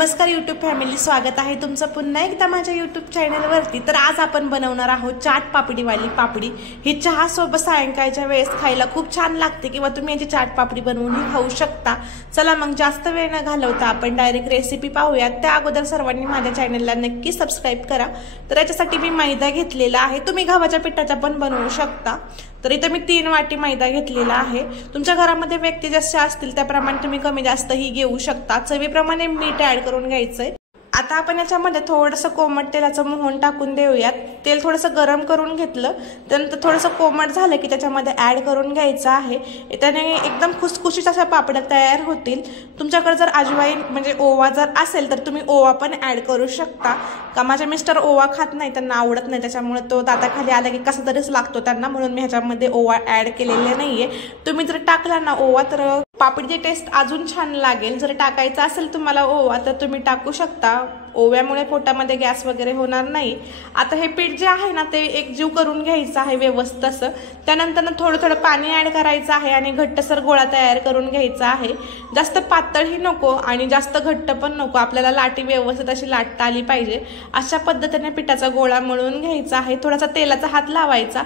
नमस्कार YouTube family, स्वागत आहे तुमचं पुन्हा एकदा माझ्या यूट्यूब चॅनलवरती। तर आज आपण बनवणार आहोत चाट पापडीवाली पापडी। ही चहा सोबत सायंकाळच्या वेळेस खायला खूप छान लागते किंवा तुम्ही याची चाट पापडी बनवून खाऊ शकता। चला मग जास्त वेळ न घालवता आपण डायरेक्ट रेसिपी पाहूयात। त्या अगोदर सर्वांनी माझ्या चॅनलला नक्की सबस्क्राइब करा। तर याच्यासाठी मी मैदा घेतलेला आहे, तुम्ही गव्हाच्या पिठाचा पण बनवू शकता। तर इथे मी 3 वाटी मैदा घेतलेला आहे। तुमच्या घरामध्ये व्यक्ती जास्त असतील त्याप्रमाणे तुम्ही कमी जास्त ही घेऊ शकता। चवीप्रमाणे मीठ ऍड करून घ्यायचंय। आता आपण याच्यामध्ये थोडंसं कोमट तेलाचं मोहन टाकून देऊयात। तेल थोडंसं गरम करून घेतलं, त्यानंतर थोडंसं कोमट झालं की त्याच्यामध्ये ऍड करून घ्यायचं आहे। त्याने एकदम खुसखुशीत अशा पापड्या तयार होतील। तुमच्याकडे जर अजवाईन म्हणजे ओवा जर असेल तर तुम्ही ओवा पण ऍड करू शकता। का माझे मिस्टर ओवा खात नाही, त्यांना आवडत नाही, त्याच्यामुळे तो दाताखाली आला की कसा तरीच लागतो त्यांना, म्हणून मी ह्याच्यामध्ये ओवा ऍड केलेले नाहीये। तुम्ही जर टाकला ना ओवा तर पापडीची टेस्ट अजून छान लागेल। जर टाकायचा असेल तुम्हाला ओवा तर तुम्ही टाकू शकता। ओव्यामुळे पोटामध्ये गॅस वगैरे होणार नाही। आता हे पीठ जे आहे ना ते एकजीव करून घ्यायचं आहे व्यवस्थित असं। त्यानंतर थोडं थोडं पाणी ऍड करायचं आहे आणि घट्टसर गोळा तयार करून घ्यायचा आहे। जास्त पातळही नको आणि जास्त घट्ट पण नको, आपल्याला लाटी व्यवस्थित अशी लाटता आली पाहिजे। अशा पद्धतीने पिठाचा गोळा मळून घ्यायचा आहे। थोडासा तेलाचा हात लावायचा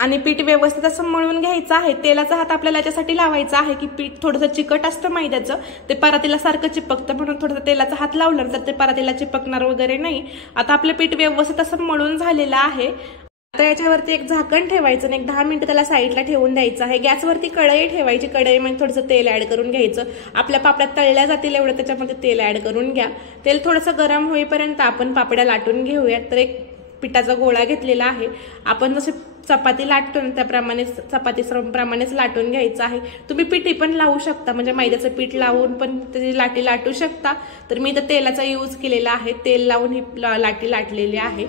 आणि पीठ व्यवस्थित असं मळून घ्यायचं आहे। तेलाचा हात आपल्याला याच्यासाठी लावायचा आहे की पीठ थोडंसं चिकट असतं मैद्याचं, ते परातीला सारखं चिपकतं, म्हणून थोडंसं तेलाचा हात लावलं तर ते परातीला चिपकणार वगैरे नाही। आता आपलं पीठ व्यवस्थित असं मळून झालेलं आहे। आता याच्यावरती एक झाकण ठेवायचं आणि एक 10 मिनिटं त्याला साईडला ठेवून द्यायचं आहे। गॅसवरती कढई ठेवायची, कढईमध्ये थोडंसं तेल ऍड करून घ्यायचं। आपल्या पापड्या तळल्या जातील एवढं त्याच्यामध्ये तेल ऍड करून घ्या। तेल थोडंसं गरम होईपर्यंत आपण पापड्या लाटून घेऊयात। तर एक पिठाचा गोळा घेतलेला आहे, आपण जसे चपाती लाटतो ना त्याप्रमाणे चपातीप्रमाणेच लाटून घ्यायचं आहे। तुम्ही पिठी पण लावू शकता, म्हणजे मैद्याचं पीठ लावून पण त्याची लाटी लाटू शकता। तर मी इथं तेलाचा यूज केलेला आहे, तेल लावून ही लाटी लाटलेली आहे।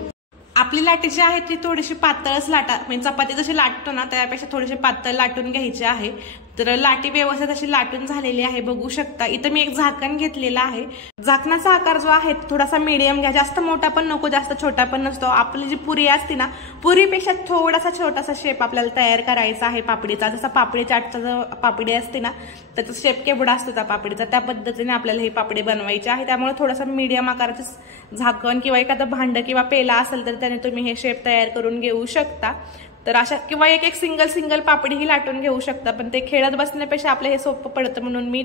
आपली लाटी जी आहे ती थोडीशी पातळच लाटा, म्हणजे चपाती जशी लाटतो ना त्यापेक्षा थोडीशी पातळ लाटून घ्यायची आहे। तर लाटी व्यवस्थित अशी लाटून झालेली आहे, बघू शकता। इथं मी एक झाकण घेतलेला आहे। झाकणाचा आकार जो आहे थोडासा मीडियम घ्या, जास्त मोठा पण नको जास्त छोटा पण नसतो। आपली जी पुरी असते ना, पुरीपेक्षा थोडासा छोटासा शेप आपल्याला तयार करायचा आहे पापडीचा। जसा पापडी चाटचा जो पापडी असते ना त्याचा शेप केवढा असतो त्या पापडीचा, त्या पद्धतीने आपल्याला ही पापडी बनवायची आहे। त्यामुळे थोडासा मीडियम आकाराचं झाकण किंवा एखादं भांड किंवा पेला असेल तर त्याने तुम्ही हे शेप तयार करून घेऊ शकता। तर अशा किंवा एक सिंगल पापडी ही लाटून घेऊ शकता, पण ते खेळत बसण्यापेक्षा आपलं हे सोपं पडतं, म्हणून मी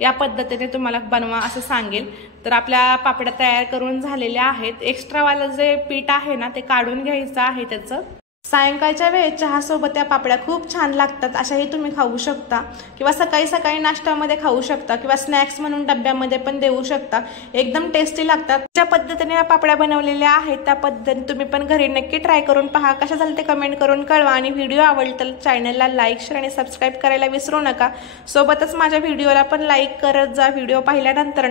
या पद्धतीने तुम्हाला बनवा असं सांगेल। तर आपल्या पापड्या तयार करून झालेल्या आहेत। एक्स्ट्रावालं जे पीठ आहे ना ते काढून घ्यायचं आहे त्याचं। सायंकाळच्या वेळेस चहा सोबत त्या पापड्या खूप छान लागतात, अशाही तुम्ही खाऊ शकता किंवा सकाळी नाश्त्यामध्ये खाऊ शकता किंवा स्नॅक्स म्हणून डब्यामध्ये पण देऊ शकता, एकदम टेस्टी लागतात। ज्या पद्धतीने या पापड्या बनवलेल्या आहेत त्या पद्धतीने तुम्ही पण घरी नक्की ट्राय करून पहा। कशा झालं ते कमेंट करून कळवा आणि व्हिडिओ आवडला तर चॅनलला लाईक, शेअर आणि सबस्क्राईब करायला विसरू नका। सोबतच माझ्या व्हिडिओला पण लाईक करत जा। व्हिडिओ पाहिल्यानंतर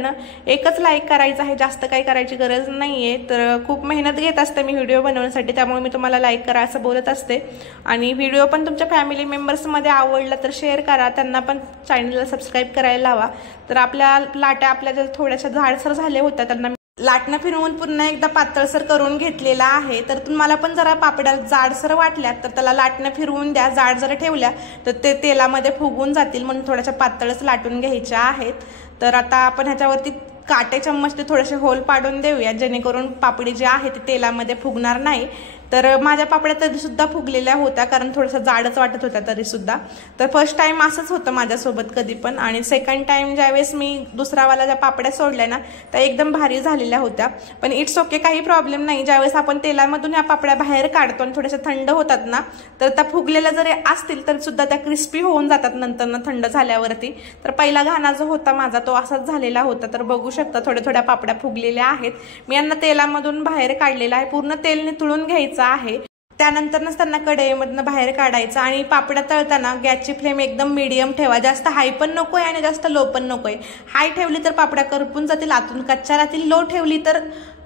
एकच लाईक करायचं आहे, जास्त काही करायची गरज नाहीये। तर खूप मेहनत घेत असते मी व्हिडिओ बनवण्यासाठी, त्यामुळे मी तुम्हाला लाईक करा असं बोलत असते। आणि व्हिडिओ पण तुमच्या फॅमिली मेंबर्स मध्ये आवडला तर शेअर करा, त्यांना पण चॅनलला सबस्क्राईब करायला लावा। तर आपल्या लाट्या आपल्या ज्या थोड्याशा जाडसर झाल्या होत्या त्यांना लाटणं फिरवून पुन्हा एकदा पातळसर करून घेतलेला आहे। तर तुम्हाला पण जरा पापड्या जाडसर वाटल्या तर त्याला लाटणं फिरवून द्या। जाड जर ठेवल्या तर ते तेलामध्ये फुगून जातील, म्हणून थोड्याशा पातळच लाटून घ्यायच्या आहेत। तर आता आपण ह्याच्यावरती काटे चम्मचने थोडेसे होल पाडून देऊया, जेणेकरून पापडी जी आहे ती तेलामध्ये फुगणार नाही। तर माझ्या पापड्या तरी सुद्धा फुगलेल्या होत्या, कारण थोडंसं जाडच वाटत होत्या तरी सुद्धा। तर फर्स्ट टाइम असंच होतं माझ्यासोबत कधी पण, आणि सेकंड टाइम ज्यावेळेस मी दुसरावाला ज्या पापड्या सोडल्या ना त्या एकदम भारी झालेल्या होत्या। पण इट्स ओके, काही प्रॉब्लेम नाही। ज्यावेळेस आपण तेलामधून या पापड्या बाहेर काढतो आणि थोड्याशा थंड होतात ना तर त्या फुगलेल्या जरी असतील तर सुद्धा त्या क्रिस्पी होऊन जातात नंतर थंड झाल्यावरती। तर पहिला घाणा जो होता माझा तो असाच झालेला होता। तर बघू शकता थोड्या पापड्या फुगलेल्या आहेत। मी यांना तेलामधून बाहेर काढलेला आहे, पूर्ण तेल निथळून घ्यायचं आहे। त्यानंतरच त्यांना कढईमधनं बाहेर काढायचं आणि पापड्या तळताना गॅसची फ्लेम एकदम मीडियम ठेवा, जास्त हाय पण नकोय आणि जास्त लो पण नकोय। हाय ठेवली तर पापड्या करपून जातील, आतून कच्च्या राहतील। लो ठेवली तर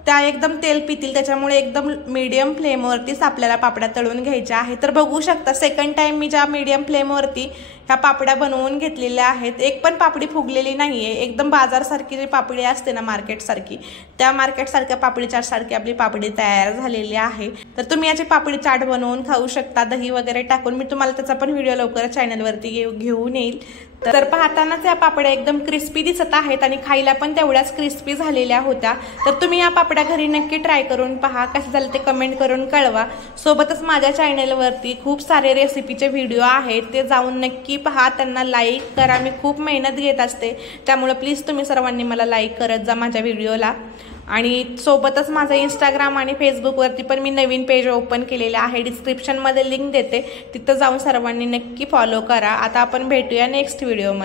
त्या एकदम तेल पितील, त्याच्यामुळे एकदम मीडियम फ्लेमवरतीच आपल्याला पापड्या तळून घ्यायच्या आहेत। तर बघू शकता सेकंड टाइम मी ज्या मीडियम फ्लेमवरती ह्या पापड्या बनवून घेतलेल्या आहेत, एक पण पापडी फुगलेली नाहीये। एकदम बाजारसारखी जी पापडी असते ना मार्केट सारखी, त्या मार्केट सारख्या पापडी चाट सारखी आपली पापडी तयार झालेली आहे। तर तुम्ही याची पापडी चाट बनवून खाऊ शकता, दही वगैरे टाकून। मी तुम्हाला त्याचा पण व्हिडिओ लवकर चॅनलवरती घेऊन येईल। तर पाहतानाच या पापड्या एकदम क्रिस्पी दिसत आहेत आणि खायला पण तेवढ्याच क्रिस्पी झालेल्या होत्या। तर तुम्ही या पापड्या घरी नक्की ट्राय करून पहा, कसे झाले ते कमेंट करून कळवा। सोबतच माझ्या चॅनलवरती खूप सारे रेसिपीचे व्हिडिओ आहेत, ते जाऊन नक्की पहा, त्यांना लाईक करा। मी खूप मेहनत घेत असते, त्यामुळे प्लीज तुम्ही सर्वांनी मला लाईक करत जा माझ्या व्हिडिओला। आणि सोबतच माझं इंस्टाग्राम आणि फेसबुकवरती पण मी नवीन पेज ओपन केलेले आहे, डिस्क्रिप्शनमध्ये लिंक देते, तिथं जाऊन सर्वांनी नक्की फॉलो करा। आता आपण भेटूया नेक्स्ट व्हिडिओमध्ये।